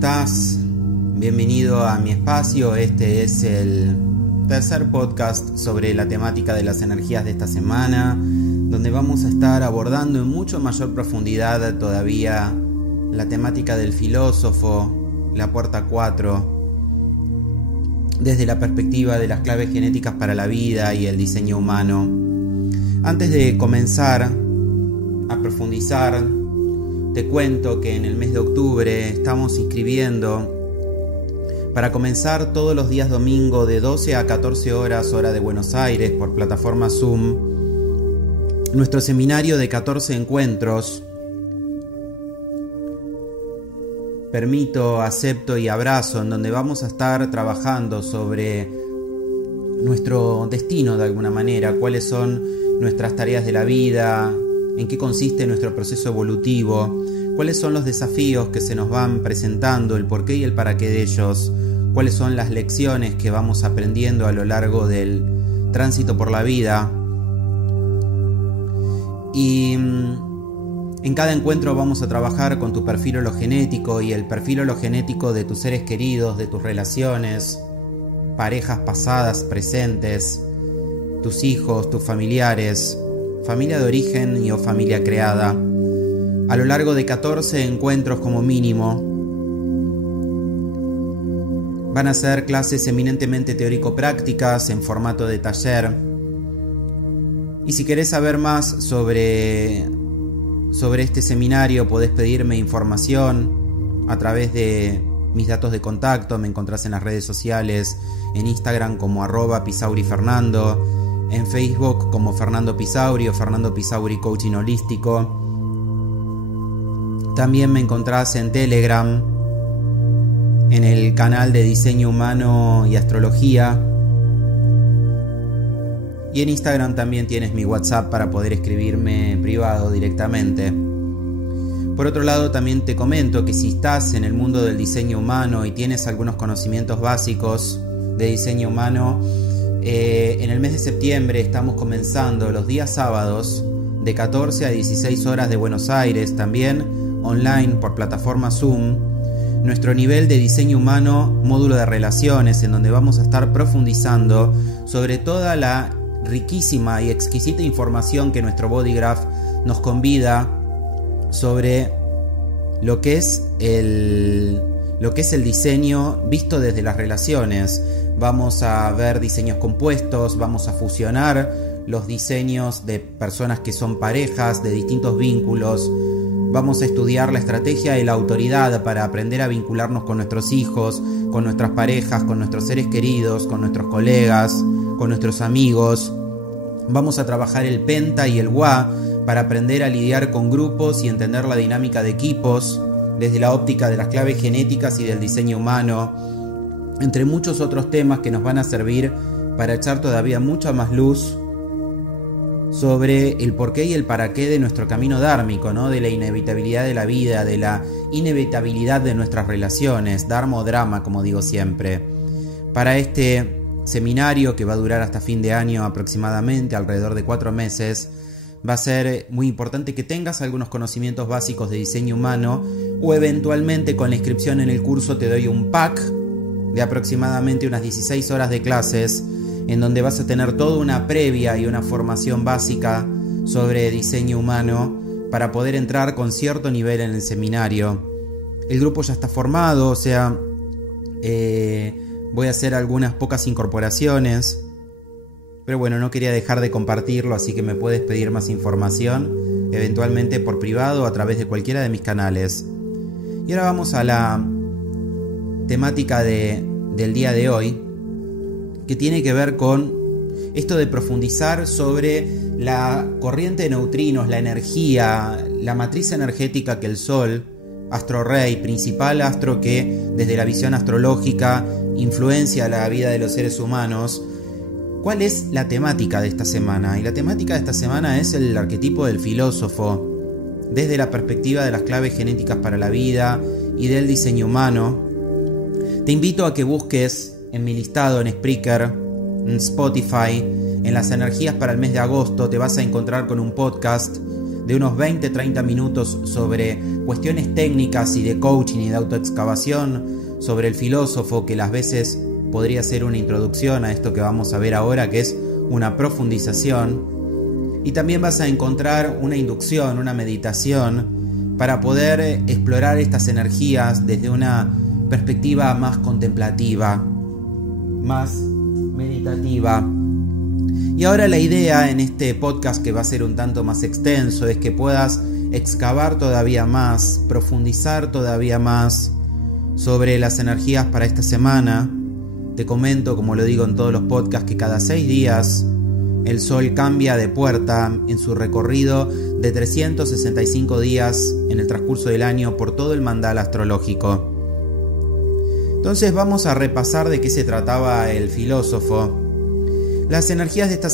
estás? Bienvenido a mi espacio. Este es el tercer podcast sobre la temática de las energías de esta semana, donde vamos a estar abordando en mucho mayor profundidad todavía la temática del filósofo, la puerta 4, desde la perspectiva de las claves genéticas para la vida y el diseño humano. Antes de comenzar a profundizar, te cuento que en el mes de octubre estamos inscribiendo para comenzar todos los días domingo de 12 a 14 horas hora de Buenos Aires por plataforma Zoom nuestro seminario de 14 encuentros Permito, Acepto y Abrazo, en donde vamos a estar trabajando sobre nuestro destino de alguna manera, cuáles son nuestras tareas de la vida, en qué consiste nuestro proceso evolutivo, cuáles son los desafíos que se nos van presentando, el porqué y el para qué de ellos, cuáles son las lecciones que vamos aprendiendo a lo largo del tránsito por la vida. Y en cada encuentro vamos a trabajar con tu perfil hologenético y el perfil hologenético de tus seres queridos, de tus relaciones, parejas pasadas, presentes, tus hijos, tus familiares, familia de origen y o familia creada, a lo largo de 14 encuentros como mínimo. Van a ser clases eminentemente teórico-prácticas en formato de taller. Y si querés saber más sobre este seminario, podés pedirme información a través de mis datos de contacto. Me encontrás en las redes sociales, en Instagram como @pisaurifernando, en Facebook como Fernando Pisauri o Fernando Pisauri Coaching Holístico. También me encontrás en Telegram, en el canal de Diseño Humano y Astrología. Y en Instagram también tienes mi WhatsApp para poder escribirme privado directamente. Por otro lado, también te comento que si estás en el mundo del diseño humano y tienes algunos conocimientos básicos de diseño humano, en el mes de septiembre estamos comenzando los días sábados de 14 a 16 horas de Buenos Aires, también online por plataforma Zoom, nuestro nivel de diseño humano módulo de relaciones, en donde vamos a estar profundizando sobre toda la riquísima y exquisita información que nuestro Body Graph nos convida sobre lo que es el diseño visto desde las relaciones. Vamos a ver diseños compuestos, vamos a fusionar los diseños de personas que son parejas, de distintos vínculos. Vamos a estudiar la estrategia de la autoridad para aprender a vincularnos con nuestros hijos, con nuestras parejas, con nuestros seres queridos, con nuestros colegas, con nuestros amigos. Vamos a trabajar el Penta y el Wa para aprender a lidiar con grupos y entender la dinámica de equipos desde la óptica de las claves genéticas y del diseño humano, entre muchos otros temas que nos van a servir para echar todavía mucha más luz sobre el porqué y el para qué de nuestro camino dármico, ¿no? De la inevitabilidad de la vida, de la inevitabilidad de nuestras relaciones, dharma o drama, como digo siempre. Para este seminario, que va a durar hasta fin de año aproximadamente, alrededor de 4 meses, va a ser muy importante que tengas algunos conocimientos básicos de diseño humano, o eventualmente con la inscripción en el curso te doy un pack de aproximadamente unas 16 horas de clases, en donde vas a tener toda una previa y una formación básica sobre diseño humano para poder entrar con cierto nivel en el seminario. El grupo ya está formado, o sea, voy a hacer algunas pocas incorporaciones, pero bueno, no quería dejar de compartirlo, así que me puedes pedir más información eventualmente por privado o a través de cualquiera de mis canales. Y ahora vamos a la temática del día de hoy, que tiene que ver con esto de profundizar sobre la corriente de neutrinos, la energía, la matriz energética que el Sol, astro rey, principal astro que desde la visión astrológica influencia la vida de los seres humanos. ¿Cuál es la temática de esta semana? Y la temática de esta semana es el arquetipo del filósofo, desde la perspectiva de las claves genéticas para la vida y del diseño humano. Te invito a que busques en mi listado en Spreaker, en Spotify, en las energías para el mes de agosto. Te vas a encontrar con un podcast de unos 20-30 minutos sobre cuestiones técnicas y de coaching y de autoexcavación sobre el filósofo, que las veces podría ser una introducción a esto que vamos a ver ahora, que es una profundización. Y también vas a encontrar una inducción, una meditación, para poder explorar estas energías desde una perspectiva más contemplativa, más meditativa. Y ahora la idea en este podcast, que va a ser un tanto más extenso, es que puedas excavar todavía más, profundizar todavía más sobre las energías para esta semana. Te comento, como lo digo en todos los podcasts, que cada 6 días el Sol cambia de puerta en su recorrido de 365 días en el transcurso del año por todo el mandala astrológico. Entonces vamos a repasar de qué se trataba el filósofo. Las energías de esta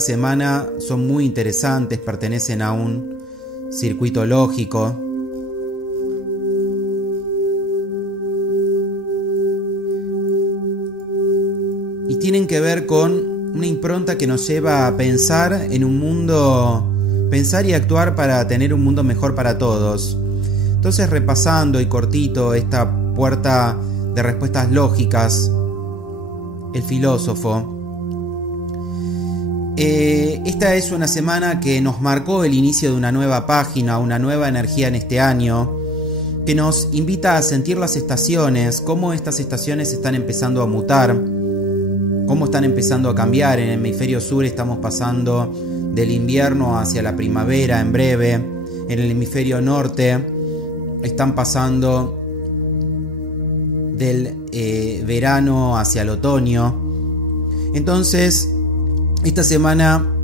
semana son muy interesantes, pertenecen a un circuito lógico. Y tienen que ver con una impronta que nos lleva a pensar en un mundo, pensar y actuar para tener un mundo mejor para todos. Entonces, repasando y cortito esta puerta de respuestas lógicas, el filósofo. Esta es una semana que nos marcó el inicio de una nueva página, una nueva energía en este año, que nos invita a sentir las estaciones, cómo estas estaciones están empezando a mutar, cómo están empezando a cambiar. En el hemisferio sur estamos pasando del invierno hacia la primavera en breve. En el hemisferio norte están pasando del verano hacia el otoño. Entonces, esta semana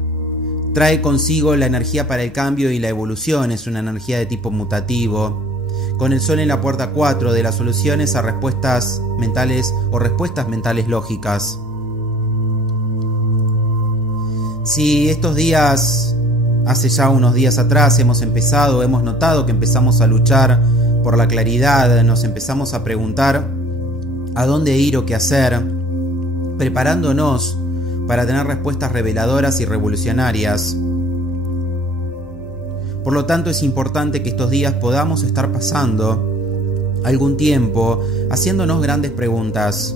trae consigo la energía para el cambio y la evolución. Es una energía de tipo mutativo, con el Sol en la puerta 4 de las soluciones a respuestas mentales o respuestas mentales lógicas. Si estos días, hace ya unos días atrás, hemos notado que empezamos a luchar por la claridad, nos empezamos a preguntar a dónde ir o qué hacer, preparándonos para tener respuestas reveladoras y revolucionarias. Por lo tanto, es importante que estos días podamos estar pasando algún tiempo haciéndonos grandes preguntas.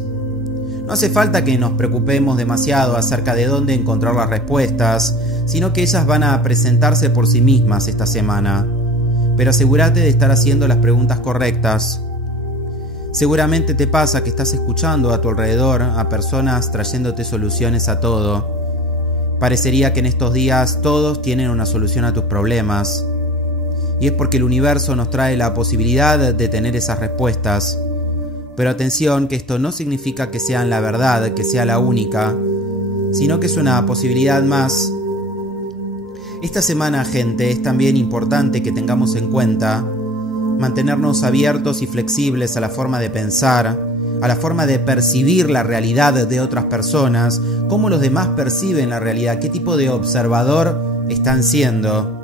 No hace falta que nos preocupemos demasiado acerca de dónde encontrar las respuestas, sino que ellas van a presentarse por sí mismas esta semana. Pero asegúrate de estar haciendo las preguntas correctas. Seguramente te pasa que estás escuchando a tu alrededor a personas trayéndote soluciones a todo. Parecería que en estos días todos tienen una solución a tus problemas. Y es porque el universo nos trae la posibilidad de tener esas respuestas. Pero atención, que esto no significa que sean la verdad, que sea la única, sino que es una posibilidad más. Esta semana, gente, es también importante que tengamos en cuenta mantenernos abiertos y flexibles a la forma de pensar, a la forma de percibir la realidad de otras personas, cómo los demás perciben la realidad, qué tipo de observador están siendo.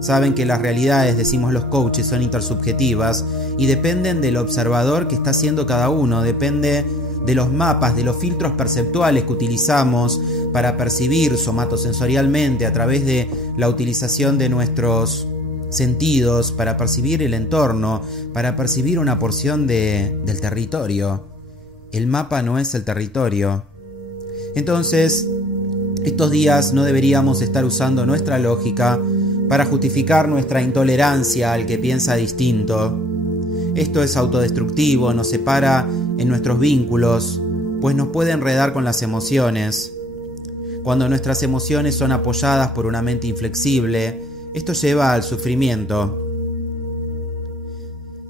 Saben que las realidades, decimos los coaches, son intersubjetivas y dependen del observador que está siendo cada uno, depende de los mapas, de los filtros perceptuales que utilizamos para percibir somatosensorialmente a través de la utilización de nuestros sentidos, para percibir el entorno, para percibir una porción del territorio. El mapa no es el territorio. Entonces, estos días no deberíamos estar usando nuestra lógica para justificar nuestra intolerancia al que piensa distinto. Esto es autodestructivo, nos separa en nuestros vínculos, pues nos puede enredar con las emociones. Cuando nuestras emociones son apoyadas por una mente inflexible, esto lleva al sufrimiento.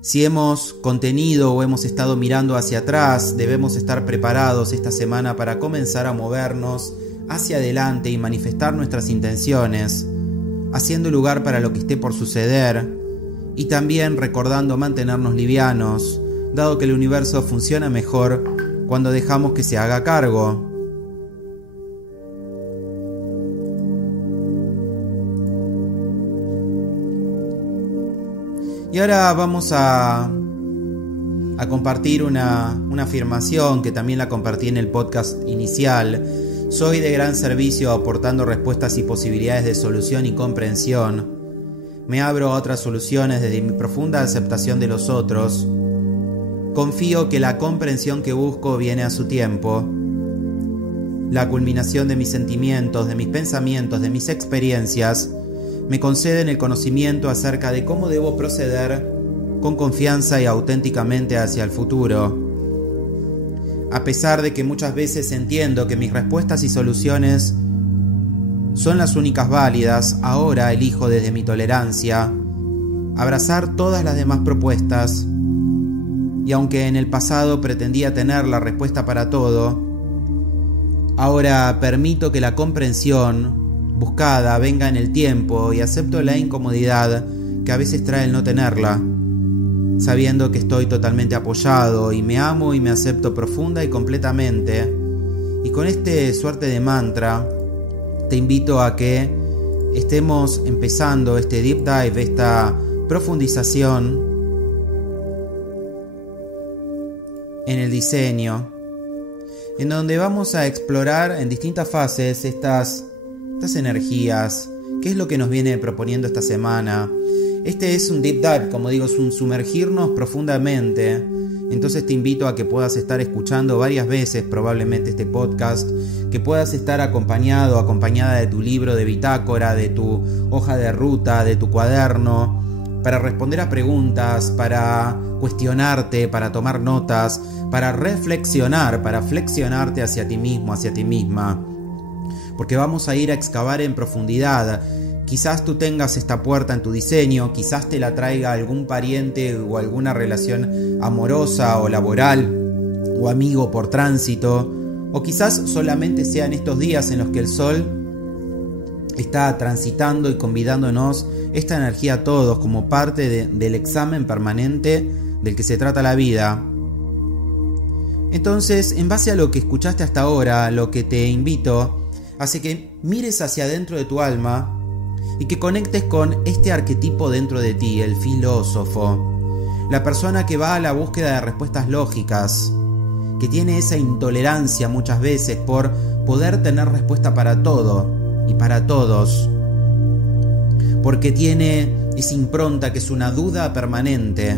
Si hemos contenido o hemos estado mirando hacia atrás, debemos estar preparados esta semana para comenzar a movernos hacia adelante y manifestar nuestras intenciones, haciendo lugar para lo que esté por suceder y también recordando mantenernos livianos, dado que el universo funciona mejor cuando dejamos que se haga cargo. Y ahora vamos a compartir una afirmación que también la compartí en el podcast inicial Soy de gran servicio aportando respuestas y posibilidades de solución y comprensión. Me abro a otras soluciones desde mi profunda aceptación de los otros. Confío que la comprensión que busco viene a su tiempo. La culminación de mis sentimientos, de mis pensamientos, de mis experiencias, me conceden el conocimiento acerca de cómo debo proceder con confianza y auténticamente hacia el futuro. A pesar de que muchas veces entiendo que mis respuestas y soluciones son las únicas válidas, ahora elijo desde mi tolerancia abrazar todas las demás propuestas. Y aunque en el pasado pretendía tener la respuesta para todo, ahora permito que la comprensión buscada venga en el tiempo y acepto la incomodidad que a veces trae el no tenerla, sabiendo que estoy totalmente apoyado y me amo y me acepto profunda y completamente. Y con este suerte de mantra, te invito a que estemos empezando este deep dive, esta profundización en el diseño, en donde vamos a explorar en distintas fases estas energías. ¿Qué es lo que nos viene proponiendo esta semana? Este es un deep dive, como digo, es un sumergirnos profundamente. Entonces te invito a que puedas estar escuchando varias veces probablemente este podcast, que puedas estar acompañada de tu libro de bitácora, de tu hoja de ruta, de tu cuaderno, para responder a preguntas, para cuestionarte, para tomar notas, para reflexionar, para flexionarte hacia ti mismo, hacia ti misma. Porque vamos a ir a excavar en profundidad. Quizás tú tengas esta puerta en tu diseño, quizás te la traiga algún pariente o alguna relación amorosa o laboral o amigo por tránsito, o quizás solamente sean estos días en los que el sol está transitando y convidándonos esta energía a todos como parte del examen permanente del que se trata la vida. Entonces, en base a lo que escuchaste hasta ahora, lo que te invito hace que mires hacia adentro de tu alma y que conectes con este arquetipo dentro de ti, el filósofo, la persona que va a la búsqueda de respuestas lógicas, que tiene esa intolerancia muchas veces por poder tener respuesta para todo y para todos, porque tiene esa impronta que es una duda permanente,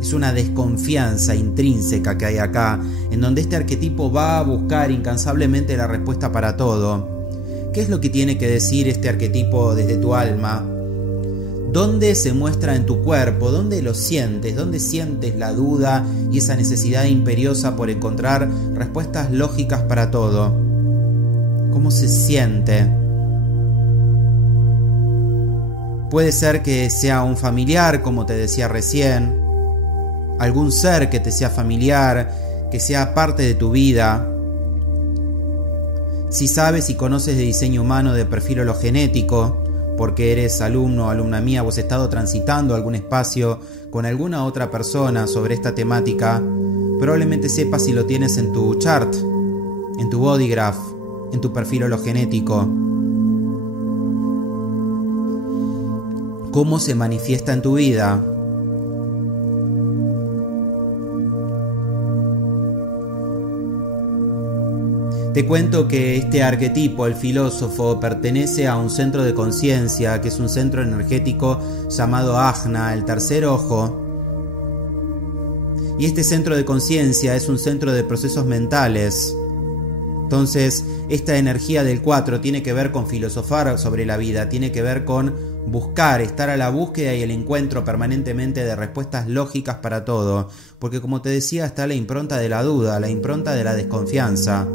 es una desconfianza intrínseca que hay acá, en donde este arquetipo va a buscar incansablemente la respuesta para todo. ¿Qué es lo que tiene que decir este arquetipo desde tu alma? ¿Dónde se muestra en tu cuerpo? ¿Dónde lo sientes? ¿Dónde sientes la duda y esa necesidad imperiosa por encontrar respuestas lógicas para todo? ¿Cómo se siente? Puede ser que sea un familiar, como te decía recién, algún ser que te sea familiar, que sea parte de tu vida. Si sabes y conoces de diseño humano de perfil hologenético, porque eres alumno o alumna mía, o has estado transitando algún espacio con alguna otra persona sobre esta temática, probablemente sepas si lo tienes en tu chart, en tu body graph, en tu perfil hologenético. ¿Cómo se manifiesta en tu vida? Te cuento que este arquetipo, el filósofo, pertenece a un centro de conciencia, que es un centro energético llamado Ajna, el tercer ojo. Y este centro de conciencia es un centro de procesos mentales. Entonces, esta energía del 4 tiene que ver con filosofar sobre la vida, tiene que ver con buscar, estar a la búsqueda y el encuentro permanentemente de respuestas lógicas para todo. Porque como te decía, está la impronta de la duda, la impronta de la desconfianza.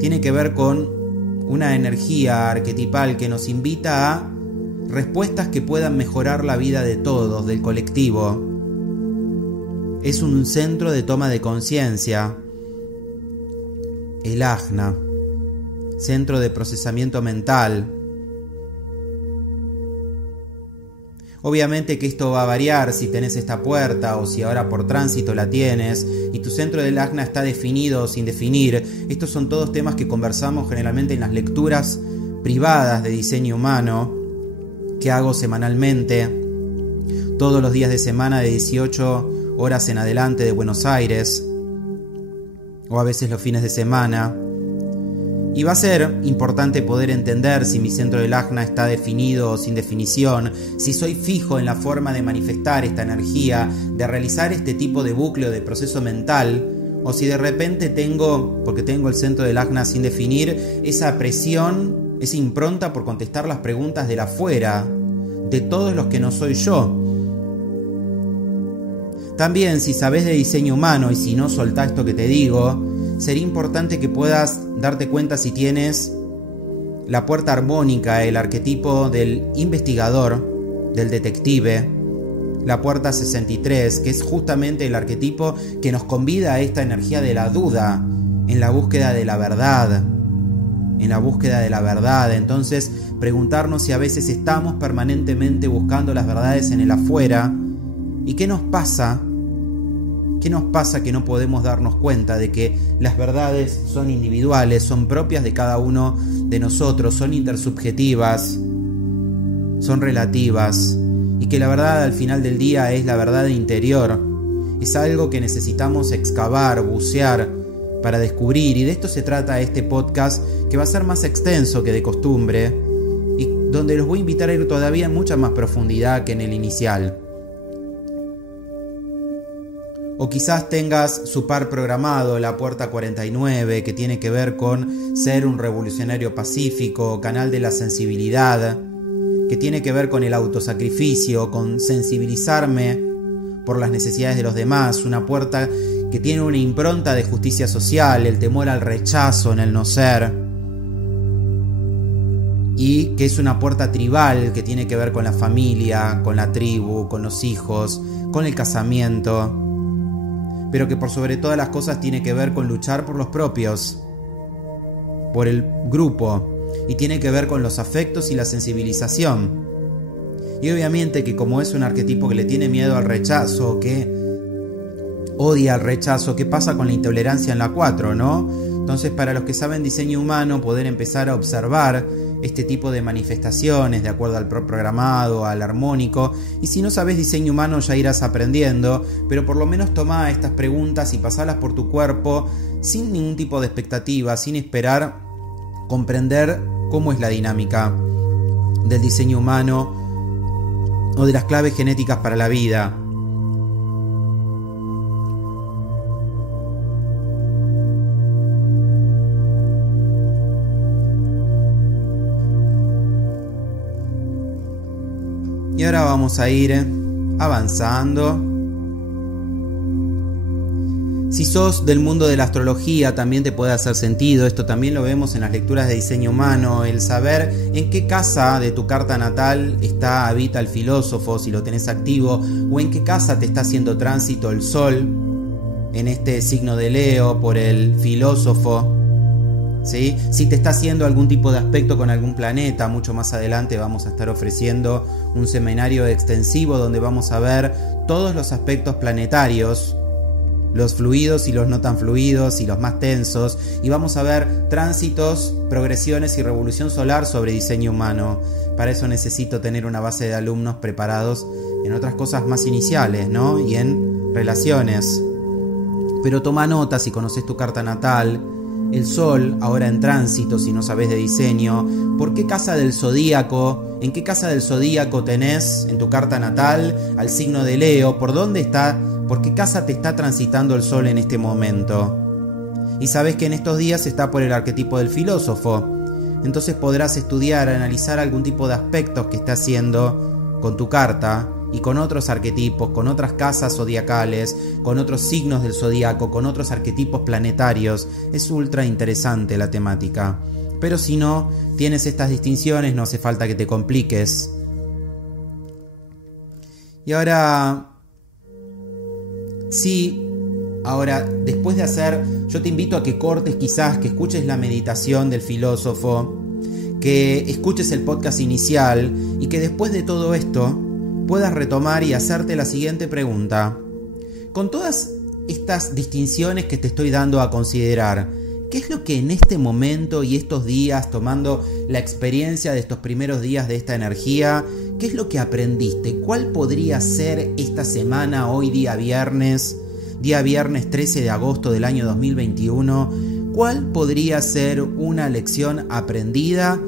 Tiene que ver con una energía arquetipal que nos invita a respuestas que puedan mejorar la vida de todos, del colectivo. Es un centro de toma de conciencia. El Ajna, centro de procesamiento mental. Obviamente que esto va a variar si tenés esta puerta o si ahora por tránsito la tienes y tu centro del Ajna está definido o sin definir. Estos son todos temas que conversamos generalmente en las lecturas privadas de diseño humano que hago semanalmente, todos los días de semana de 18 horas en adelante de Buenos Aires, o a veces los fines de semana. Y va a ser importante poder entender si mi centro del ajna está definido o sin definición, si soy fijo en la forma de manifestar esta energía, de realizar este tipo de bucle o de proceso mental, o si de repente porque tengo el centro del ajna sin definir, esa presión, esa impronta por contestar las preguntas del afuera, de todos los que no soy yo. También, si sabes de diseño humano y si no soltás esto que te digo, sería importante que puedas darte cuenta si tienes la puerta armónica, el arquetipo del investigador, del detective, la puerta 63, que es justamente el arquetipo que nos convida a esta energía de la duda, en la búsqueda de la verdad. Entonces, preguntarnos si a veces estamos permanentemente buscando las verdades en el afuera. ¿Y qué nos pasa? ¿Qué nos pasa que no podemos darnos cuenta de que las verdades son individuales, son propias de cada uno de nosotros, son intersubjetivas, son relativas, y que la verdad al final del día es la verdad interior? Es algo que necesitamos excavar, bucear para descubrir, y de esto se trata este podcast, que va a ser más extenso que de costumbre y donde los voy a invitar a ir todavía en mucha más profundidad que en el inicial. O quizás tengas su par programado, la puerta 49, que tiene que ver con ser un revolucionario pacífico, canal de la sensibilidad, que tiene que ver con el autosacrificio, con sensibilizarme por las necesidades de los demás, una puerta que tiene una impronta de justicia social, el temor al rechazo en el no ser, y que es una puerta tribal que tiene que ver con la familia, con la tribu, con los hijos, con el casamiento, pero que por sobre todas las cosas tiene que ver con luchar por los propios, por el grupo, y tiene que ver con los afectos y la sensibilización. Y obviamente que como es un arquetipo que le tiene miedo al rechazo, que odia al rechazo, ¿qué pasa con la intolerancia en la 4, no? Entonces, para los que saben diseño humano, poder empezar a observar este tipo de manifestaciones de acuerdo al programado, al armónico. Y si no sabes diseño humano, ya irás aprendiendo, pero por lo menos toma estas preguntas y pasalas por tu cuerpo sin ningún tipo de expectativa, sin esperar comprender cómo es la dinámica del diseño humano o de las claves genéticas para la vida. Y ahora vamos a ir avanzando. Si sos del mundo de la astrología, también te puede hacer sentido. Esto también lo vemos en las lecturas de diseño humano. El saber en qué casa de tu carta natal habita el filósofo, si lo tenés activo, o en qué casa te está haciendo tránsito el sol, en este signo de Leo, por el filósofo. ¿Sí? Si te está haciendo algún tipo de aspecto con algún planeta, mucho más adelante vamos a estar ofreciendo un seminario extensivo donde vamos a ver todos los aspectos planetarios, los fluidos y los no tan fluidos y los más tensos, y vamos a ver tránsitos, progresiones y revolución solar sobre diseño humano. Para eso necesito tener una base de alumnos preparados en otras cosas más iniciales, ¿no? Y en relaciones. Pero toma nota si conoces tu carta natal. El Sol, ahora en tránsito, si no sabes de diseño, ¿por qué casa del zodíaco? ¿En qué casa del zodíaco tenés en tu carta natal al signo de Leo? ¿Por dónde está? ¿Por qué casa te está transitando el Sol en este momento? Y sabes que en estos días está por el arquetipo del filósofo. Entonces podrás estudiar, analizar algún tipo de aspectos que está haciendo con tu carta y con otros arquetipos, con otras casas zodiacales, con otros signos del zodíaco, con otros arquetipos planetarios. Es ultra interesante la temática. Pero si no tienes estas distinciones, no hace falta que te compliques. Y ahora, sí, después de hacer, yo te invito a que cortes quizás, que escuches la meditación del filósofo, que escuches el podcast inicial y que después de todo esto puedas retomar y hacerte la siguiente pregunta. Con todas estas distinciones que te estoy dando a considerar, ¿qué es lo que en este momento y estos días, tomando la experiencia de estos primeros días de esta energía, qué es lo que aprendiste? ¿Cuál podría ser esta semana, hoy día viernes 13 de agosto del año 2021? ¿cuál podría ser una lección aprendida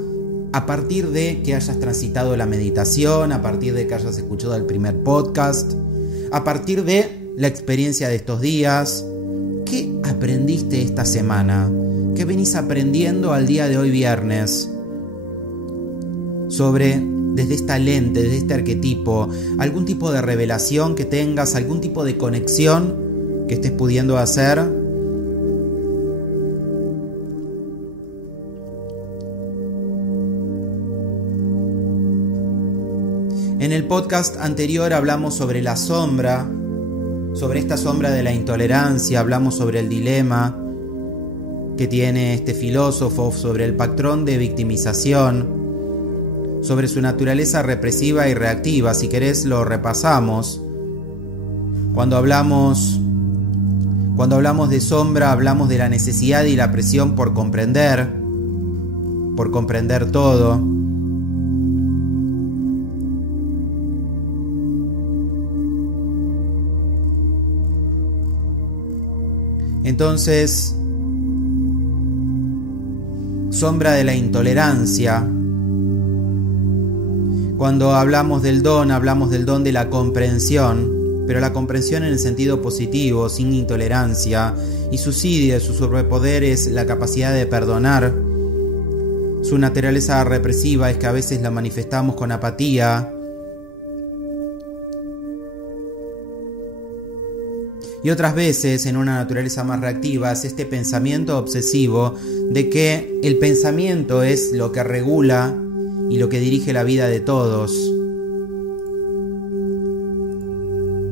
a partir de que hayas transitado la meditación, a partir de que hayas escuchado el primer podcast, a partir de la experiencia de estos días? ¿Qué aprendiste esta semana? ¿Qué venís aprendiendo al día de hoy viernes? Desde esta lente, desde este arquetipo, algún tipo de revelación que tengas, algún tipo de conexión que estés pudiendo hacer. En el podcast anterior hablamos sobre la sombra, sobre esta sombra de la intolerancia, hablamos sobre el dilema que tiene este filósofo, sobre el patrón de victimización, sobre su naturaleza represiva y reactiva. Si querés lo repasamos. Cuando hablamos de sombra, hablamos de la necesidad y la presión por comprender todo. Entonces, sombra de la intolerancia. Cuando hablamos del don de la comprensión, pero la comprensión en el sentido positivo, sin intolerancia, y su superpoder es la capacidad de perdonar. Su naturaleza represiva es que a veces la manifestamos con apatía. Y otras veces, en una naturaleza más reactiva, es este pensamiento obsesivo de que el pensamiento es lo que regula y lo que dirige la vida de todos.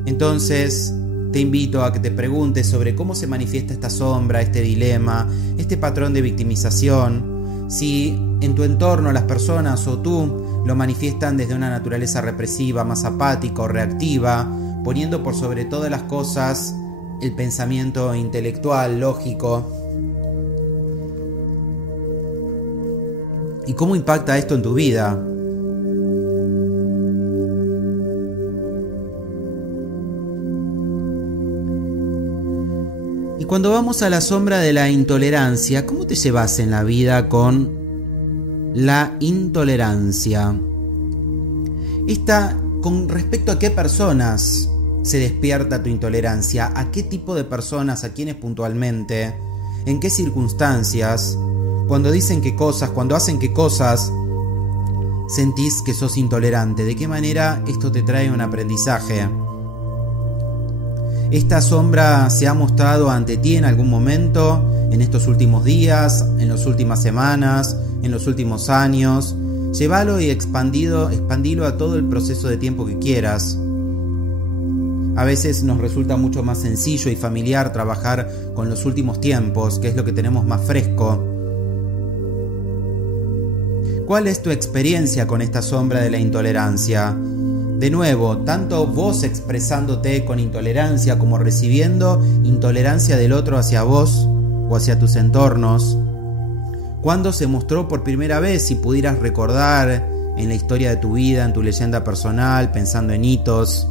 Entonces, te invito a que te preguntes sobre cómo se manifiesta esta sombra, este dilema, este patrón de victimización. Si en tu entorno las personas o tú lo manifiestan desde una naturaleza represiva, más apática o reactiva, poniendo por sobre todas las cosas el pensamiento intelectual, lógico. ¿Y cómo impacta esto en tu vida? Y cuando vamos a la sombra de la intolerancia, ¿cómo te llevas en la vida con la intolerancia? ¿Con respecto a qué personas se despierta tu intolerancia? ¿A qué tipo de personas? ¿A quiénes puntualmente? ¿En qué circunstancias? Cuando dicen qué cosas, cuando hacen qué cosas, sentís que sos intolerante. ¿De qué manera esto te trae un aprendizaje? ¿Esta sombra se ha mostrado ante ti en algún momento, en estos últimos días, en las últimas semanas, en los últimos años? Llévalo y expandilo a todo el proceso de tiempo que quieras. A veces nos resulta mucho más sencillo y familiar trabajar con los últimos tiempos, que es lo que tenemos más fresco. ¿Cuál es tu experiencia con esta sombra de la intolerancia? De nuevo, tanto vos expresándote con intolerancia como recibiendo intolerancia del otro hacia vos o hacia tus entornos. ¿Cuándo se mostró por primera vez, si pudieras recordar en la historia de tu vida, en tu leyenda personal, pensando en hitos?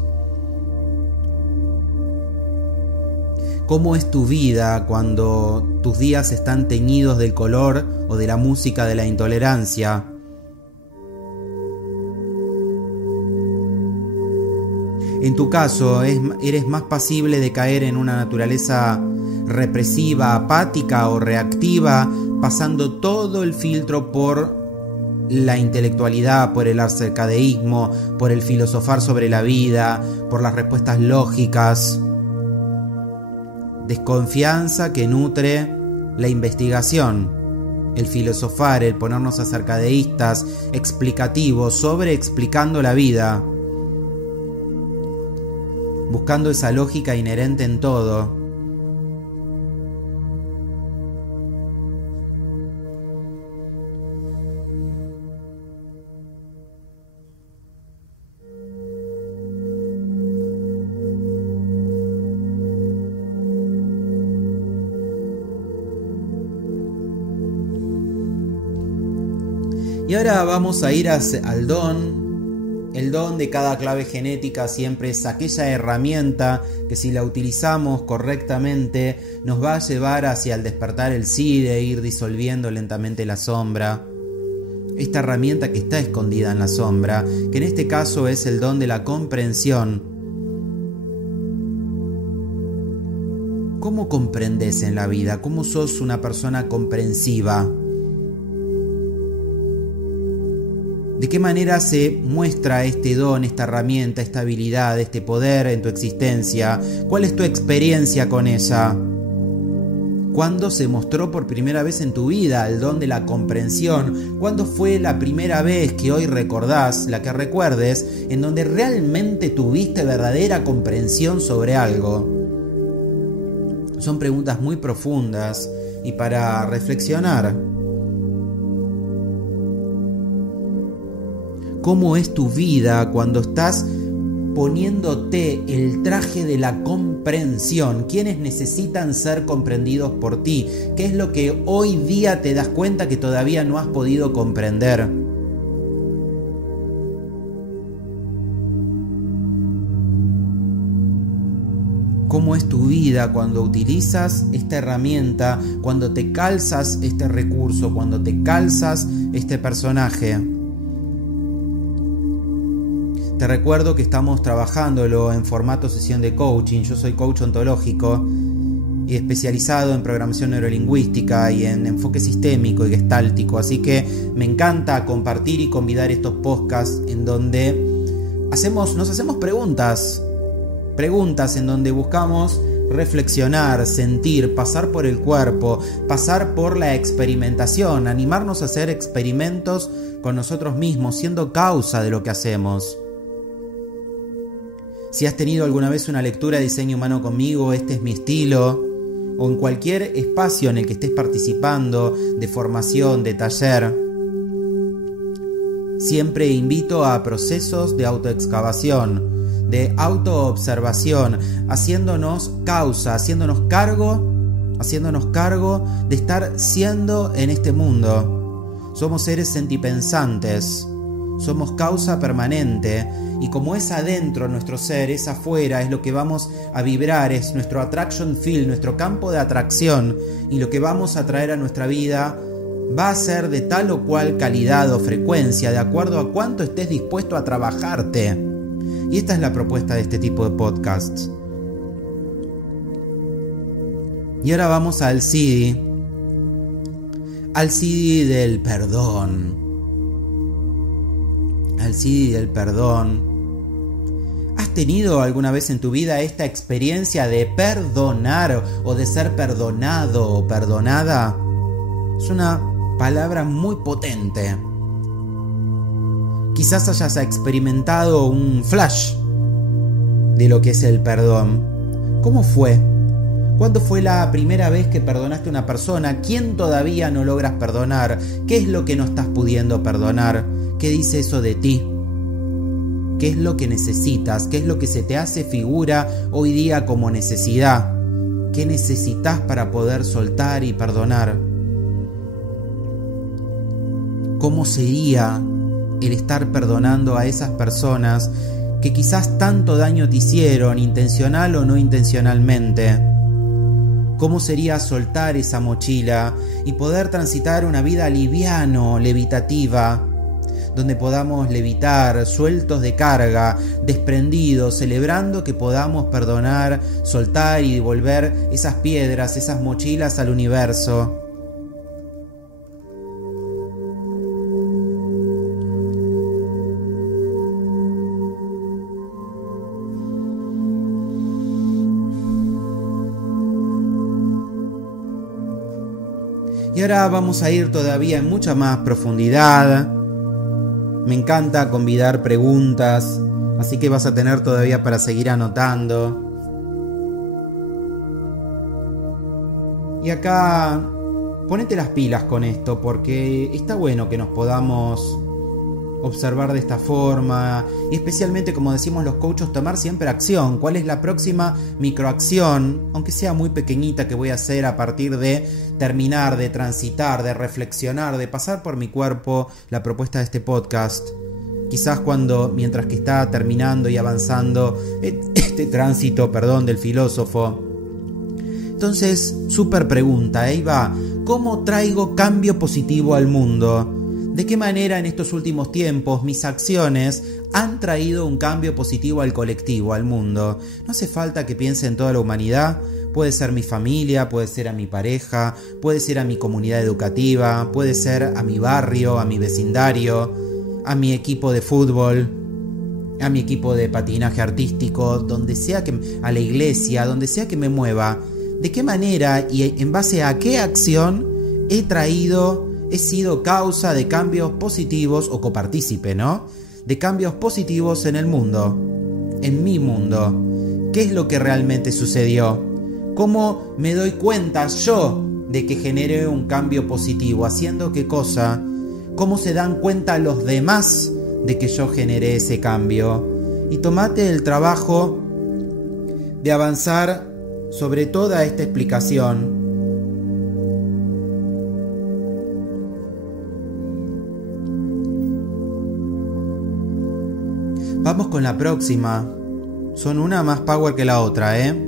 ¿Cómo es tu vida cuando tus días están teñidos del color o de la música de la intolerancia? En tu caso, ¿eres más pasible de caer en una naturaleza represiva, apática o reactiva, pasando todo el filtro por la intelectualidad, por el arcadeísmo, por el filosofar sobre la vida, por las respuestas lógicas? Desconfianza que nutre la investigación, el filosofar, el ponernos acercadeístas, explicativos, sobreexplicando la vida, buscando esa lógica inherente en todo. Y ahora vamos a ir al don El don de cada clave genética siempre es aquella herramienta que si la utilizamos correctamente nos va a llevar hacia el despertar el sí, de ir disolviendo lentamente la sombra. Esta herramienta que está escondida en la sombra, que en este caso es el don de la comprensión. ¿Cómo comprendes en la vida? ¿Cómo sos una persona comprensiva? ¿De qué manera se muestra este don, esta herramienta, esta habilidad, este poder en tu existencia? ¿Cuál es tu experiencia con ella? ¿Cuándo se mostró por primera vez en tu vida el don de la comprensión? ¿Cuándo fue la primera vez que hoy recordás, la que recuerdes, en donde realmente tuviste verdadera comprensión sobre algo? Son preguntas muy profundas y para reflexionar. ¿Cómo es tu vida cuando estás poniéndote el traje de la comprensión? ¿Quiénes necesitan ser comprendidos por ti? ¿Qué es lo que hoy día te das cuenta que todavía no has podido comprender? ¿Cómo es tu vida cuando utilizas esta herramienta, cuando te calzas este recurso, cuando te calzas este personaje? Te recuerdo que estamos trabajándolo en formato sesión de coaching. Yo soy coach ontológico y especializado en programación neurolingüística y en enfoque sistémico y gestáltico. Así que me encanta compartir y convidar estos podcasts en donde nos hacemos preguntas en donde buscamos reflexionar, sentir, pasar por el cuerpo, pasar por la experimentación, animarnos a hacer experimentos con nosotros mismos, siendo causa de lo que hacemos. Si has tenido alguna vez una lectura de diseño humano conmigo, este es mi estilo, o en cualquier espacio en el que estés participando, de formación, de taller, siempre invito a procesos de autoexcavación, de autoobservación, haciéndonos causa, haciéndonos cargo de estar siendo en este mundo. Somos seres sentipensantes, somos causa permanente, y como es adentro nuestro ser, es afuera, es lo que vamos a vibrar, es nuestro attraction field, nuestro campo de atracción, y lo que vamos a traer a nuestra vida va a ser de tal o cual calidad o frecuencia, de acuerdo a cuánto estés dispuesto a trabajarte. Y esta es la propuesta de este tipo de podcasts. Y ahora vamos al CD del perdón. Al CD del perdón. ¿Has tenido alguna vez en tu vida esta experiencia de perdonar o de ser perdonado o perdonada? Es una palabra muy potente. Quizás hayas experimentado un flash de lo que es el perdón. ¿Cómo fue? ¿Cuándo fue la primera vez que perdonaste a una persona? ¿Quién todavía no logras perdonar? ¿Qué es lo que no estás pudiendo perdonar? ¿Qué dice eso de ti? ¿Qué es lo que necesitas? ¿Qué es lo que se te hace figura hoy día como necesidad? ¿Qué necesitas para poder soltar y perdonar? ¿Cómo sería el estar perdonando a esas personas que quizás tanto daño te hicieron, intencional o no intencionalmente? ¿Cómo sería soltar esa mochila y poder transitar una vida liviano, levitativa, donde podamos levitar, sueltos de carga, desprendidos, celebrando que podamos perdonar, soltar y devolver esas piedras, esas mochilas al universo? Y ahora vamos a ir todavía en mucha más profundidad. Me encanta convidar preguntas, así que vas a tener todavía para seguir anotando. Y acá, ponete las pilas con esto, porque está bueno que nos podamos observar de esta forma, y especialmente, como decimos los coaches, tomar siempre acción. ¿Cuál es la próxima microacción, aunque sea muy pequeñita, que voy a hacer a partir de terminar, de transitar, de reflexionar, de pasar por mi cuerpo la propuesta de este podcast? quizás mientras que está terminando y avanzando este tránsito, del filósofo. Entonces, súper pregunta, ahí va. ¿Cómo traigo cambio positivo al mundo? ¿De qué manera en estos últimos tiempos mis acciones han traído un cambio positivo al colectivo, al mundo? No hace falta que piense en toda la humanidad. Puede ser mi familia, puede ser a mi pareja, puede ser a mi comunidad educativa, puede ser a mi barrio, a mi vecindario, a mi equipo de fútbol, a mi equipo de patinaje artístico, donde sea a la iglesia, donde sea que me mueva. ¿De qué manera y en base a qué acción he sido causa de cambios positivos o copartícipe, ¿no? De cambios positivos en el mundo, en mi mundo? ¿Qué es lo que realmente sucedió? ¿Cómo me doy cuenta yo de que generé un cambio positivo? ¿Haciendo qué cosa? ¿Cómo se dan cuenta los demás de que yo generé ese cambio? Y tomate el trabajo de avanzar sobre toda esta explicación. Vamos con la próxima. Son una más power que la otra, ¿eh?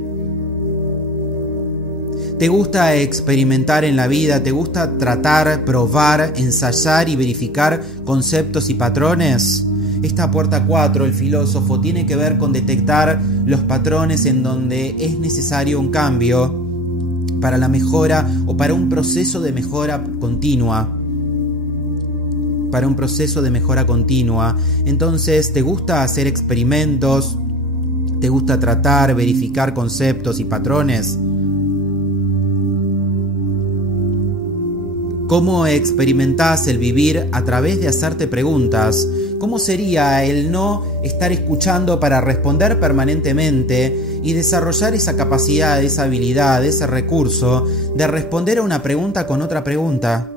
¿Te gusta experimentar en la vida? ¿Te gusta tratar, probar, ensayar y verificar conceptos y patrones? Esta puerta 4, el filósofo, tiene que ver con detectar los patrones en donde es necesario un cambio para la mejora o para un proceso de mejora continua. Entonces, ¿te gusta hacer experimentos? ¿Te gusta tratar, verificar conceptos y patrones? ¿Cómo experimentás el vivir a través de hacerte preguntas? ¿Cómo sería el no estar escuchando para responder permanentemente y desarrollar esa capacidad, esa habilidad, ese recurso de responder a una pregunta con otra pregunta?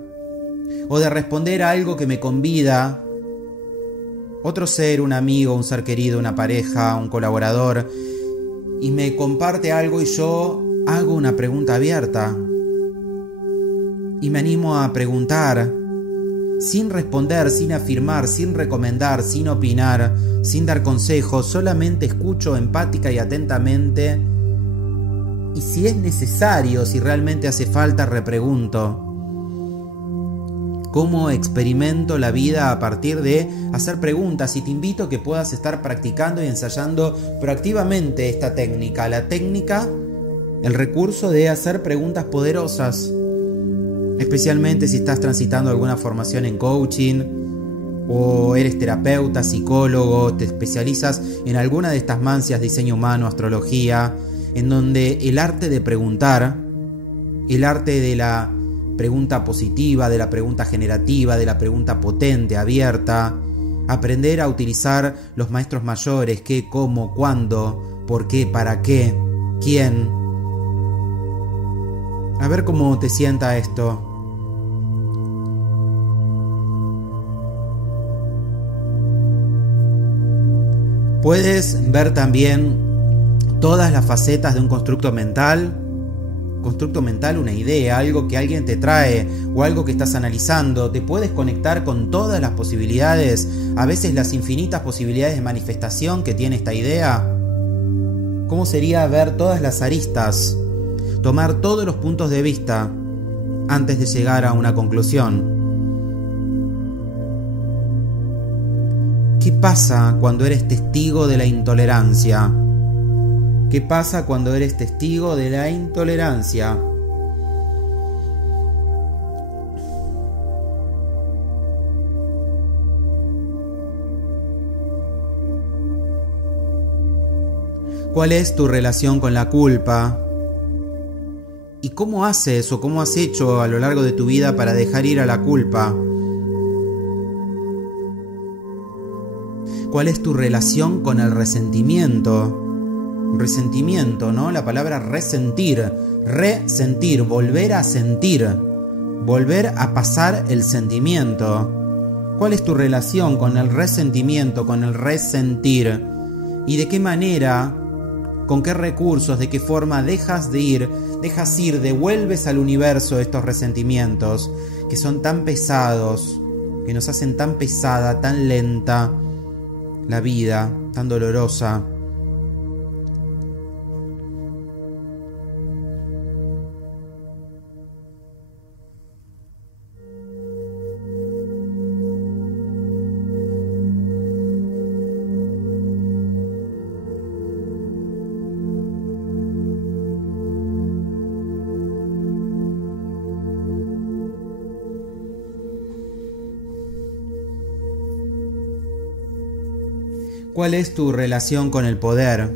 O de responder a algo que me convida otro ser, un amigo, un ser querido, una pareja, un colaborador, y me comparte algo y yo hago una pregunta abierta. Y me animo a preguntar, sin responder, sin afirmar, sin recomendar, sin opinar, sin dar consejos, solamente escucho empática y atentamente. Y si es necesario, si realmente hace falta, repregunto. ¿Cómo experimento la vida a partir de hacer preguntas? Y te invito a que puedas estar practicando y ensayando proactivamente esta técnica. La técnica, el recurso de hacer preguntas poderosas. Especialmente si estás transitando alguna formación en coaching o eres terapeuta, psicólogo, te especializas en alguna de estas mancias, diseño humano, astrología, en donde el arte de preguntar, el arte de la pregunta positiva, de la pregunta generativa, de la pregunta potente, abierta, aprender a utilizar los maestros mayores, qué, cómo, cuándo, por qué, para qué, quién. A ver cómo te sienta esto. Puedes ver también todas las facetas de un constructo mental. Constructo mental, una idea, algo que alguien te trae o algo que estás analizando. Te puedes conectar con todas las posibilidades, a veces las infinitas posibilidades de manifestación que tiene esta idea. ¿Cómo sería ver todas las aristas? Tomar todos los puntos de vista antes de llegar a una conclusión. ¿Qué pasa cuando eres testigo de la intolerancia? ¿Qué pasa cuando eres testigo de la intolerancia? ¿Cuál es tu relación con la culpa? ¿Y cómo haces o cómo has hecho a lo largo de tu vida para dejar ir a la culpa? ¿Cuál es tu relación con el resentimiento? Resentimiento, ¿no? La palabra resentir, volver a sentir, volver a pasar el sentimiento. ¿Cuál es tu relación con el resentimiento, con el resentir? ¿Y de qué manera, con qué recursos, de qué forma dejas ir, devuelves al universo estos resentimientos que son tan pesados, que nos hacen tan pesada, tan lenta, la vida tan dolorosa. ¿Cuál es tu relación con el poder?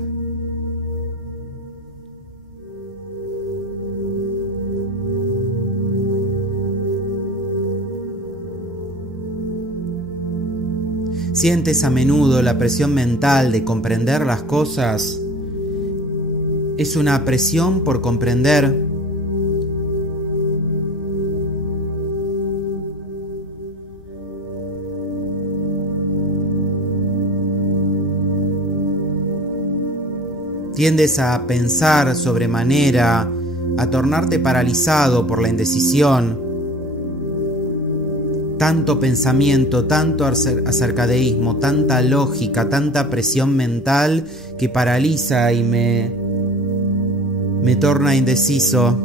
¿Sientes a menudo la presión mental de comprender las cosas? ¿Es una presión por comprender? ¿Tiendes a pensar sobremanera, a tornarte paralizado por la indecisión? Tanto pensamiento, tanto acercadeísmo, tanta lógica, tanta presión mental que paraliza y me torna indeciso.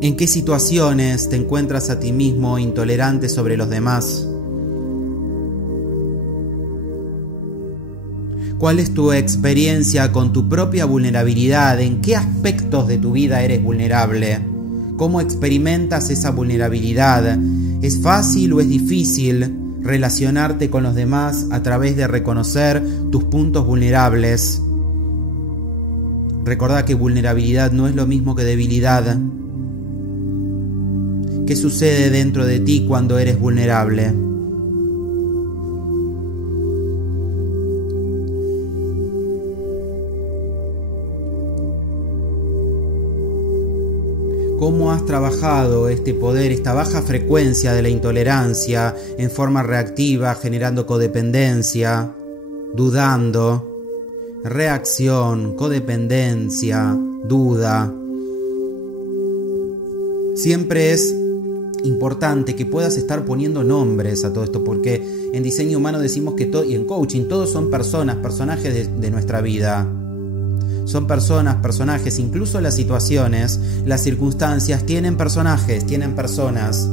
¿En qué situaciones te encuentras a ti mismo intolerante sobre los demás? ¿Cuál es tu experiencia con tu propia vulnerabilidad? ¿En qué aspectos de tu vida eres vulnerable? ¿Cómo experimentas esa vulnerabilidad? ¿Es fácil o es difícil relacionarte con los demás a través de reconocer tus puntos vulnerables? Recordá que vulnerabilidad no es lo mismo que debilidad. ¿Qué sucede dentro de ti cuando eres vulnerable? ¿Cómo has trabajado este poder, esta baja frecuencia de la intolerancia en forma reactiva, generando codependencia, dudando, reacción, codependencia, duda? Siempre es importante que puedas estar poniendo nombres a todo esto, porque en diseño humano decimos que todo, y en coaching, todos son personas, personajes de nuestra vida. Son personas, personajes, incluso las situaciones, las circunstancias tienen personajes, tienen personas.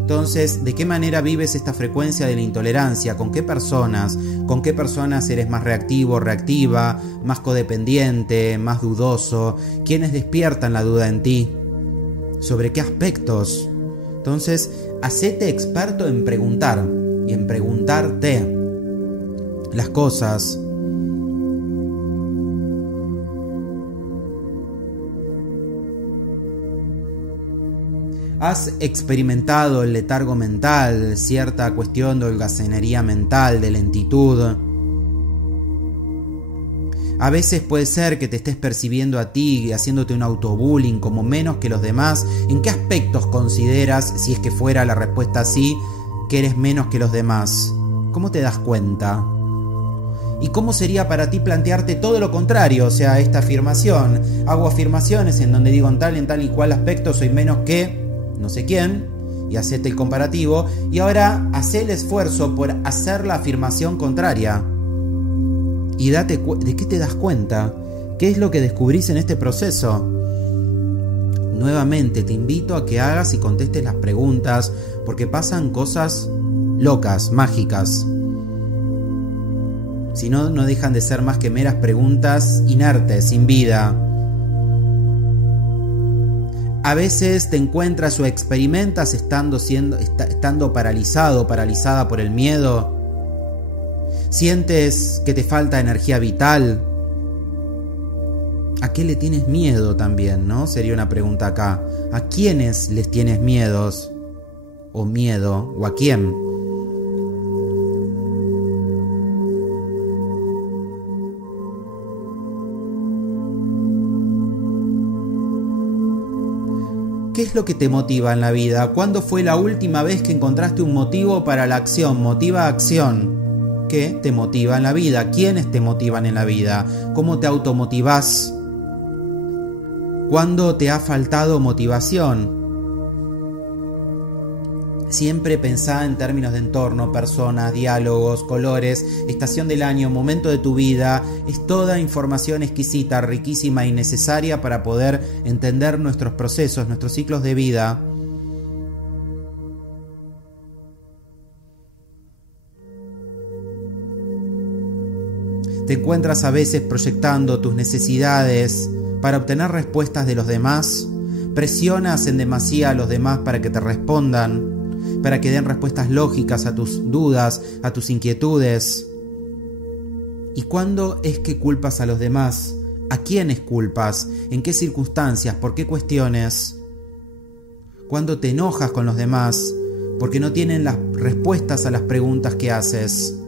Entonces, ¿de qué manera vives esta frecuencia de la intolerancia? ¿Con qué personas? ¿Con qué personas eres más reactivo, reactiva, más codependiente, más dudoso? ¿Quiénes despiertan la duda en ti? ¿Sobre qué aspectos? Entonces, hacete experto en preguntar y en preguntarte las cosas. ¿Has experimentado el letargo mental, cierta cuestión de holgazanería mental, de lentitud? A veces puede ser que te estés percibiendo a ti, haciéndote un autobullying como menos que los demás. ¿En qué aspectos consideras, si es que fuera la respuesta así, que eres menos que los demás? ¿Cómo te das cuenta? ¿Y cómo sería para ti plantearte todo lo contrario? O sea, esta afirmación. Hago afirmaciones en donde digo en tal y cual aspecto soy menos que no sé quién, y hacete el comparativo, y ahora hacé el esfuerzo por hacer la afirmación contraria. Y date ¿de qué te das cuenta? ¿Qué es lo que descubrís en este proceso? Nuevamente te invito a que hagas y contestes las preguntas, porque pasan cosas locas, mágicas. Si no, no dejan de ser más que meras preguntas inertes, sin vida. A veces te encuentras o experimentas estando paralizado, paralizada por el miedo. ¿Sientes que te falta energía vital? ¿A qué le tienes miedo también, no? Sería una pregunta acá. ¿A quiénes les tienes miedos? ¿O miedo? ¿O a quién? ¿Qué es lo que te motiva en la vida? ¿Cuándo fue la última vez que encontraste un motivo para la acción? Motiva acción. ¿Qué te motiva en la vida? ¿Quiénes te motivan en la vida? ¿Cómo te automotivás? ¿Cuándo te ha faltado motivación? Siempre pensá en términos de entorno, personas, diálogos, colores, estación del año, momento de tu vida. Es toda información exquisita, riquísima y necesaria para poder entender nuestros procesos, nuestros ciclos de vida. Te encuentras a veces proyectando tus necesidades para obtener respuestas de los demás. Presionas en demasía a los demás para que te respondan, para que den respuestas lógicas a tus dudas, a tus inquietudes. ¿Y cuándo es que culpas a los demás? ¿A quiénes culpas? ¿En qué circunstancias? ¿Por qué cuestiones? ¿Cuándo te enojas con los demás porque no tienen las respuestas a las preguntas que haces?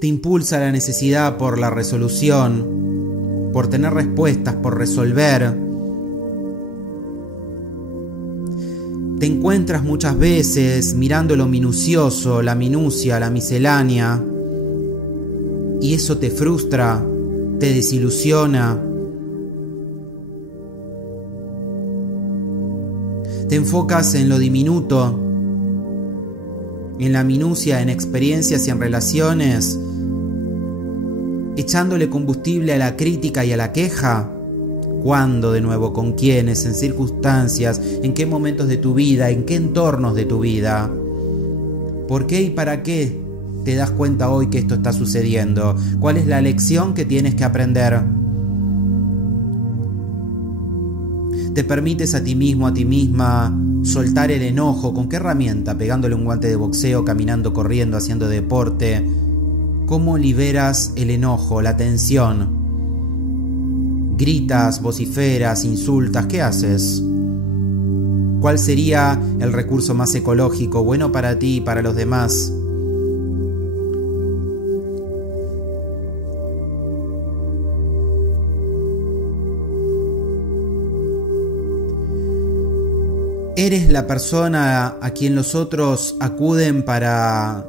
Te impulsa la necesidad por la resolución, por tener respuestas, por resolver. Te encuentras muchas veces mirando lo minucioso, la minucia, la miscelánea, y eso te frustra, te desilusiona. Te enfocas en lo diminuto, en la minucia, en experiencias y en relaciones, echándole combustible a la crítica y a la queja. ¿Cuándo de nuevo? ¿Con quiénes? ¿En circunstancias? ¿En qué momentos de tu vida? ¿En qué entornos de tu vida? ¿Por qué y para qué te das cuenta hoy que esto está sucediendo? ¿Cuál es la lección que tienes que aprender? ¿Te permites a ti mismo, a ti misma, soltar el enojo? ¿Con qué herramienta? ¿Pegándole un guante de boxeo, caminando, corriendo, haciendo deporte? ¿Cómo liberas el enojo, la tensión? ¿Gritas, vociferas, insultas? ¿Qué haces? ¿Cuál sería el recurso más ecológico, bueno para ti y para los demás? ¿Eres la persona a quien los otros acuden para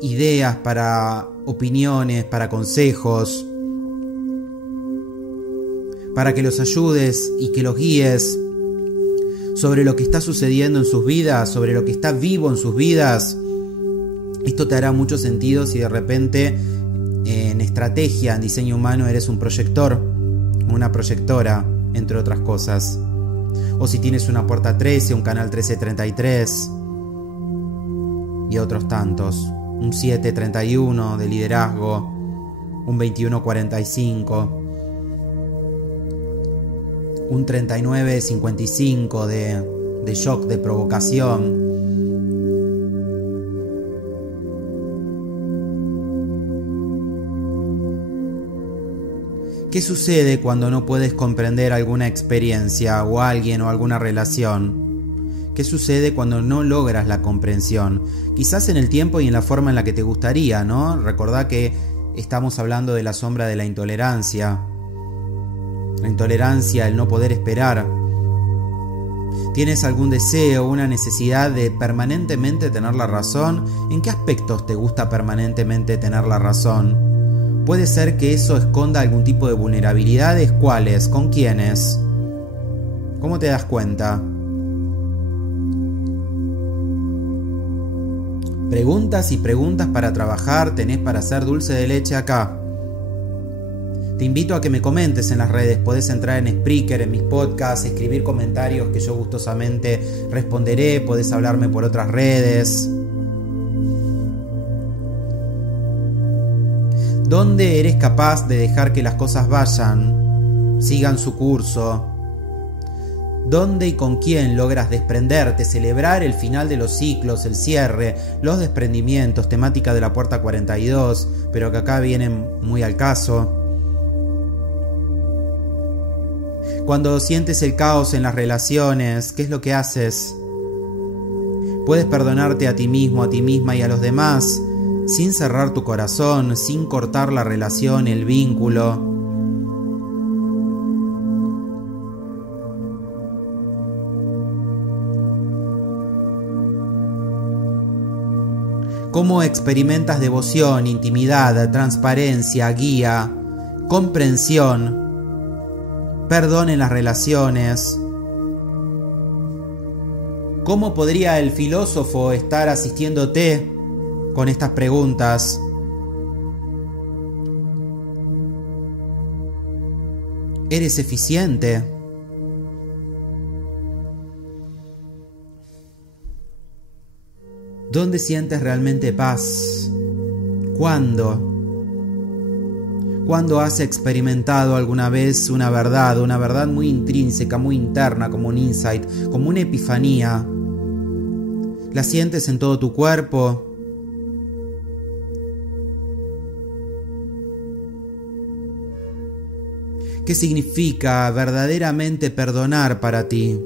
ideas, para opiniones, para consejos, para que los ayudes y que los guíes sobre lo que está sucediendo en sus vidas, sobre lo que está vivo en sus vidas? Esto te hará mucho sentido si de repente en estrategia, en diseño humano, eres un proyector, una proyectora, entre otras cosas. O si tienes una puerta 13, un canal 1333 y otros tantos. Un 731 de liderazgo, un 2145, un 3955 de shock, de provocación. ¿Qué sucede cuando no puedes comprender alguna experiencia o alguien o alguna relación? ¿Qué sucede cuando no logras la comprensión? Quizás en el tiempo y en la forma en la que te gustaría, ¿no? Recordá que estamos hablando de la sombra de la intolerancia. La intolerancia, el no poder esperar. ¿Tienes algún deseo, una necesidad de permanentemente tener la razón? ¿En qué aspectos te gusta permanentemente tener la razón? Puede ser que eso esconda algún tipo de vulnerabilidades. ¿Cuáles? ¿Con quiénes? ¿Cómo te das cuenta? Preguntas y preguntas para trabajar tenés para hacer dulce de leche acá. Te invito a que me comentes en las redes. Podés entrar en Spreaker, en mis podcasts, escribir comentarios que yo gustosamente responderé. Podés hablarme por otras redes. ¿Dónde eres capaz de dejar que las cosas vayan, sigan su curso? ¿Dónde y con quién logras desprenderte, celebrar el final de los ciclos, el cierre, los desprendimientos, temática de la puerta 42, pero que acá vienen muy al caso? Cuando sientes el caos en las relaciones, ¿qué es lo que haces? ¿Puedes perdonarte a ti mismo, a ti misma y a los demás, sin cerrar tu corazón, sin cortar la relación, el vínculo? cómo experimentas devoción, intimidad, transparencia, guía, comprensión, perdón en las relaciones. ¿Cómo podría el filósofo estar asistiéndote con estas preguntas? ¿Eres eficiente? ¿Dónde sientes realmente paz? ¿Cuándo? ¿Cuándo has experimentado alguna vez una verdad muy intrínseca, muy interna, como un insight, como una epifanía? ¿La sientes en todo tu cuerpo? ¿Qué significa verdaderamente perdonar para ti?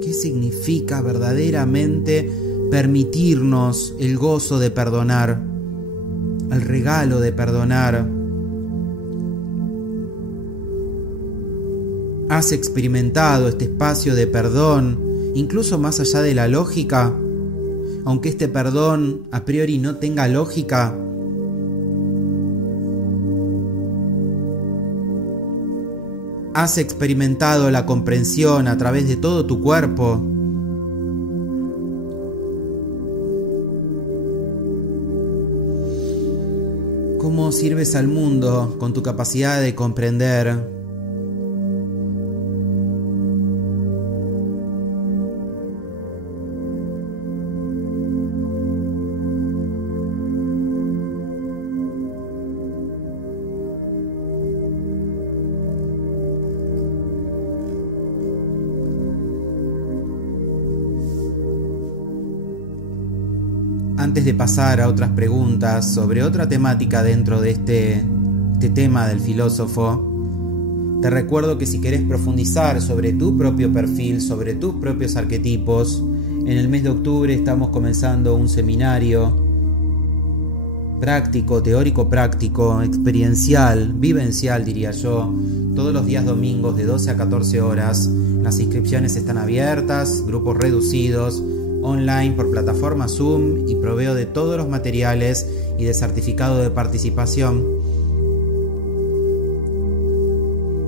¿Qué significa verdaderamente permitirnos el gozo de perdonar, el regalo de perdonar? ¿Has experimentado este espacio de perdón, incluso más allá de la lógica? Aunque este perdón a priori no tenga lógica. ¿Has experimentado la comprensión a través de todo tu cuerpo? ¿Cómo sirves al mundo con tu capacidad de comprender? Antes de pasar a otras preguntas sobre otra temática dentro de este tema del filósofo, te recuerdo que si querés profundizar sobre tu propio perfil, sobre tus propios arquetipos, en el mes de octubre estamos comenzando un seminario práctico, teórico práctico, experiencial, vivencial diría yo, todos los días domingos de 12 a 14 horas. Las inscripciones están abiertas, grupos reducidos, online por plataforma Zoom y proveo de todos los materiales y de certificado de participación.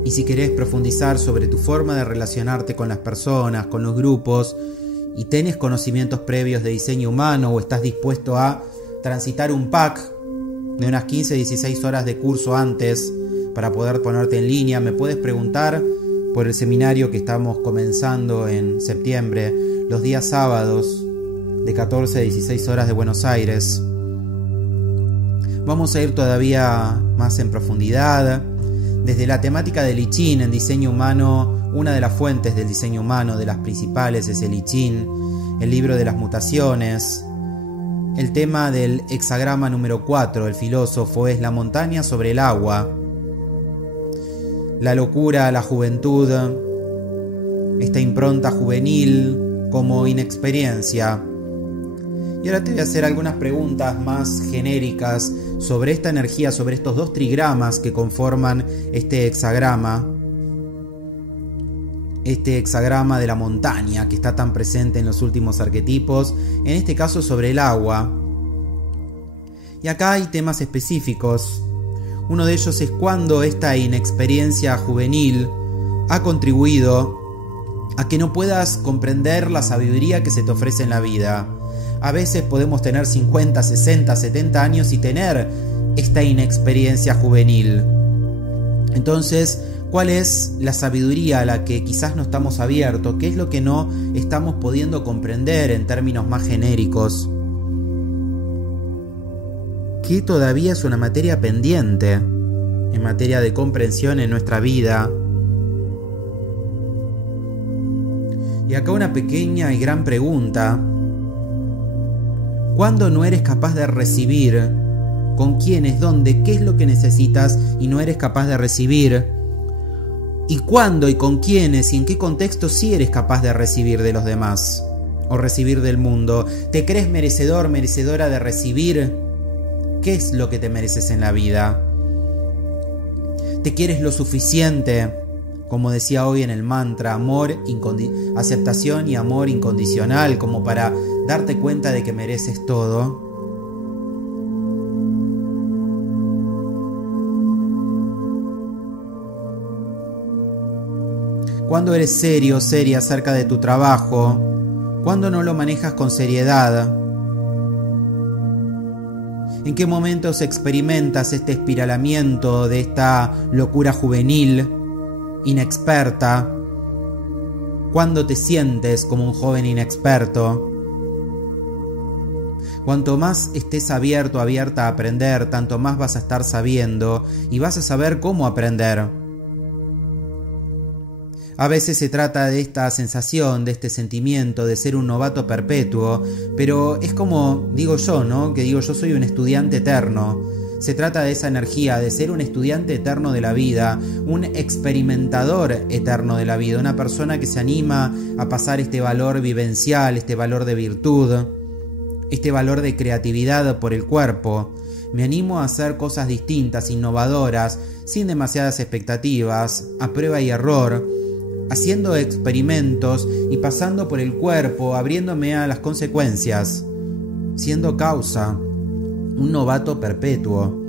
Y si querés profundizar sobre tu forma de relacionarte con las personas, con los grupos, y tenés conocimientos previos de diseño humano o estás dispuesto a transitar un pack de unas 15-16 horas de curso antes para poder ponerte en línea, me puedes preguntar por el seminario que estamos comenzando en septiembre, los días sábados de 14 a 16 horas de Buenos Aires. Vamos a ir todavía más en profundidad. Desde la temática del I Ching en diseño humano, una de las fuentes del diseño humano, de las principales, es el I Ching, el libro de las mutaciones. El tema del hexagrama número 4, el filósofo, es la montaña sobre el agua. La locura, la juventud, esta impronta juvenil como inexperiencia. Y ahora te voy a hacer algunas preguntas más genéricas sobre esta energía, sobre estos dos trigramas que conforman este hexagrama de la montaña que está tan presente en los últimos arquetipos, en este caso sobre el agua. Y acá hay temas específicos. Uno de ellos es cuando esta inexperiencia juvenil ha contribuido a que no puedas comprender la sabiduría que se te ofrece en la vida. A veces podemos tener 50, 60, 70 años y tener esta inexperiencia juvenil. Entonces, ¿cuál es la sabiduría a la que quizás no estamos abiertos? ¿Qué es lo que no estamos pudiendo comprender en términos más genéricos? ¿Qué todavía es una materia pendiente en materia de comprensión en nuestra vida? Y acá una pequeña y gran pregunta. ¿Cuándo no eres capaz de recibir? ¿Con quiénes? ¿Dónde? ¿Qué es lo que necesitas y no eres capaz de recibir? ¿Y cuándo y con quiénes y en qué contexto sí eres capaz de recibir de los demás? O recibir del mundo. ¿Te crees merecedor, merecedora de recibir? ¿Qué es lo que te mereces en la vida? ¿Te quieres lo suficiente? Como decía hoy en el mantra, aceptación y amor incondicional, como para darte cuenta de que mereces todo. ¿Cuándo eres serio, seria acerca de tu trabajo? ¿Cuándo no lo manejas con seriedad? ¿En qué momentos experimentas este espiralamiento de esta locura juvenil, inexperta? ¿Cuándo te sientes como un joven inexperto? Cuanto más estés abierto, abierta a aprender, tanto más vas a estar sabiendo y vas a saber cómo aprender. A veces se trata de esta sensación, de este sentimiento de ser un novato perpetuo, pero es como digo yo, ¿no? Que digo, yo soy un estudiante eterno. Se trata de esa energía, de ser un estudiante eterno de la vida, un experimentador eterno de la vida, una persona que se anima a pasar este valor vivencial, este valor de virtud, este valor de creatividad por el cuerpo. Me animo a hacer cosas distintas, innovadoras, sin demasiadas expectativas, a prueba y error, haciendo experimentos y pasando por el cuerpo, abriéndome a las consecuencias, siendo causa, un novato perpetuo.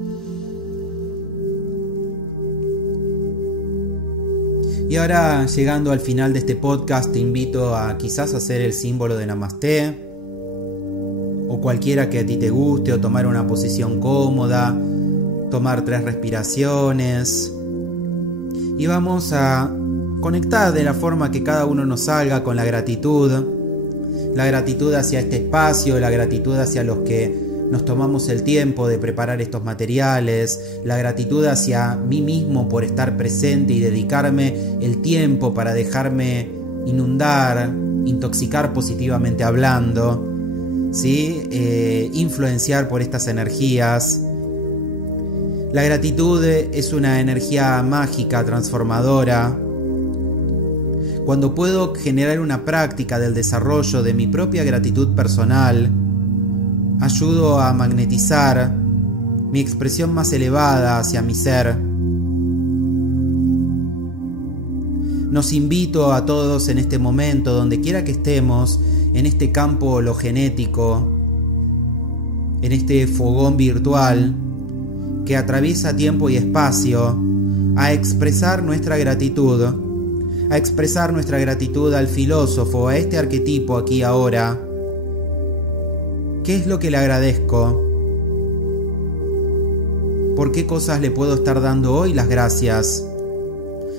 Y ahora, llegando al final de este podcast, te invito a quizás hacer el símbolo de Namasté, o cualquiera que a ti te guste, o tomar una posición cómoda, tomar 3 respiraciones, y vamos a conectar de la forma que cada uno nos salga con la gratitud hacia este espacio, la gratitud hacia los que nos tomamos el tiempo de preparar estos materiales, la gratitud hacia mí mismo por estar presente y dedicarme el tiempo para dejarme inundar, intoxicar positivamente hablando, ¿sí? Influenciar por estas energías. La gratitud es una energía mágica, transformadora. Cuando puedo generar una práctica del desarrollo de mi propia gratitud personal, ayudo a magnetizar mi expresión más elevada hacia mi ser. Nos invito a todos en este momento, donde quiera que estemos, en este campo hologenético, en este fogón virtual que atraviesa tiempo y espacio, a expresar nuestra gratitud. A expresar nuestra gratitud al filósofo, a este arquetipo aquí ahora. ¿Qué es lo que le agradezco? ¿Por qué cosas le puedo estar dando hoy las gracias?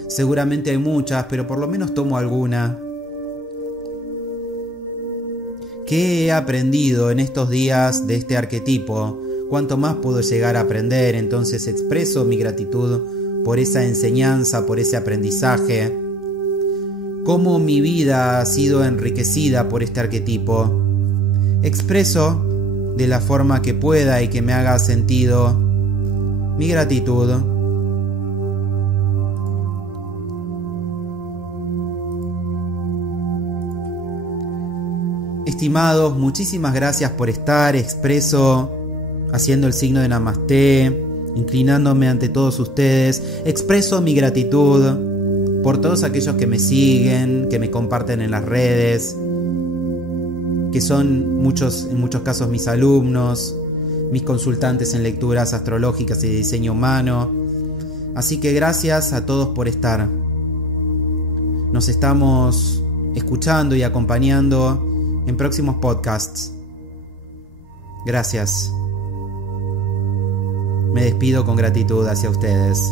Seguramente hay muchas, pero por lo menos tomo alguna. ¿Qué he aprendido en estos días de este arquetipo? ¿Cuánto más puedo llegar a aprender? Entonces expreso mi gratitud por esa enseñanza, por ese aprendizaje. Cómo mi vida ha sido enriquecida por este arquetipo. Expreso de la forma que pueda y que me haga sentido mi gratitud. Estimados, muchísimas gracias por estar. Expreso haciendo el signo de Namasté, inclinándome ante todos ustedes. Expreso mi gratitud por todos aquellos que me siguen, que me comparten en las redes, que son en muchos casos mis alumnos, mis consultantes en lecturas astrológicas y de diseño humano. Así que gracias a todos por estar. Nos estamos escuchando y acompañando en próximos podcasts. Gracias. Me despido con gratitud hacia ustedes.